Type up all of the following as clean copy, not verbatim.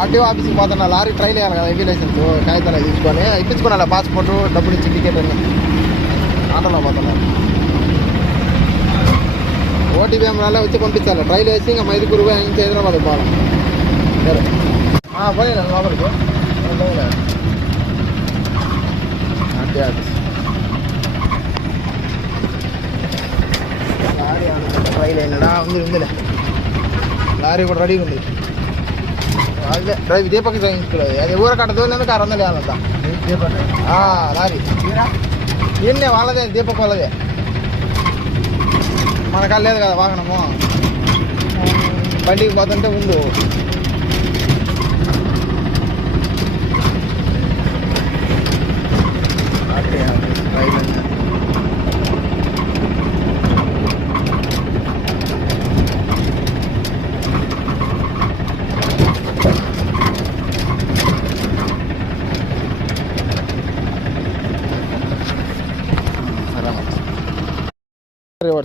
RTO ఆఫీస్కి పోతున్నా, lorry trial వేయాలి కదా, హెవీ లైసెన్స్ కాగితాలు తీసుకొని ఇప్పించుకోవాలి, పాస్పోర్ట్ డబ్బులు ఇచ్చి టికెట్ అన్ని. ఆటోలో పోతున్నారు. ఓటీపీ ఏం రాలే, వచ్చి పంపించాలి. ట్రైల్ వేసి ఇంకా మైదుగురు నుంచి హైదరాబాద్ పోవాలి. సరే పోయినా లోపలికి ఆర్టీఓ ఆఫీస్. లారీ ట్రైల్ అయినాడా? ఉందిలే, లారీ కూడా రెడీగా ఉంది. అదే డ్రైవ్ దీపక్ డ్రైవింగ్ స్కూల్. అది ఊరకట్ట దూరినందుకు 600 వేయాలంతా. లారీ ఈయన్నే వాళ్ళదే, దీపక్ వాళ్ళదే. మనకు లేదు కదా వాహనము. బండికి పోతుంటే ముందు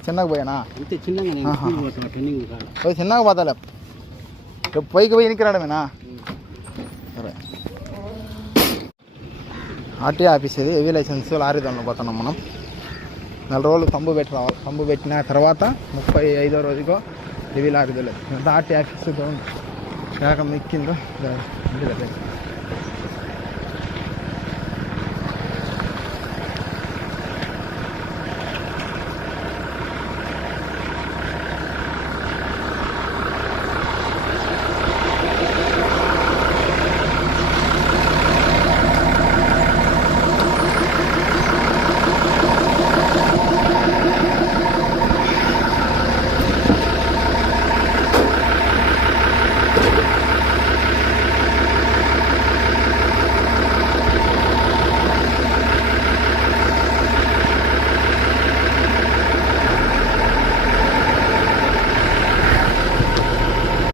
చిన్నగా పోయానా? చిన్నగా పోతాలే, పైకి పోయి ఎనికి రావడమేనా? సరే. ఆర్టీఓ ఆఫీస్ ఇది. హెవీ లైసెన్స్ లారీ దానిలో పోతున్నాం మనం. 4 రోజులు తంబు పెట్టి రావాలి. తంబు పెట్టిన తర్వాత 35వ రోజుకో హెవీ లారీ తెలియదు. ఆర్టీఓ ఆఫీస్ శాఖ ఎక్కిందో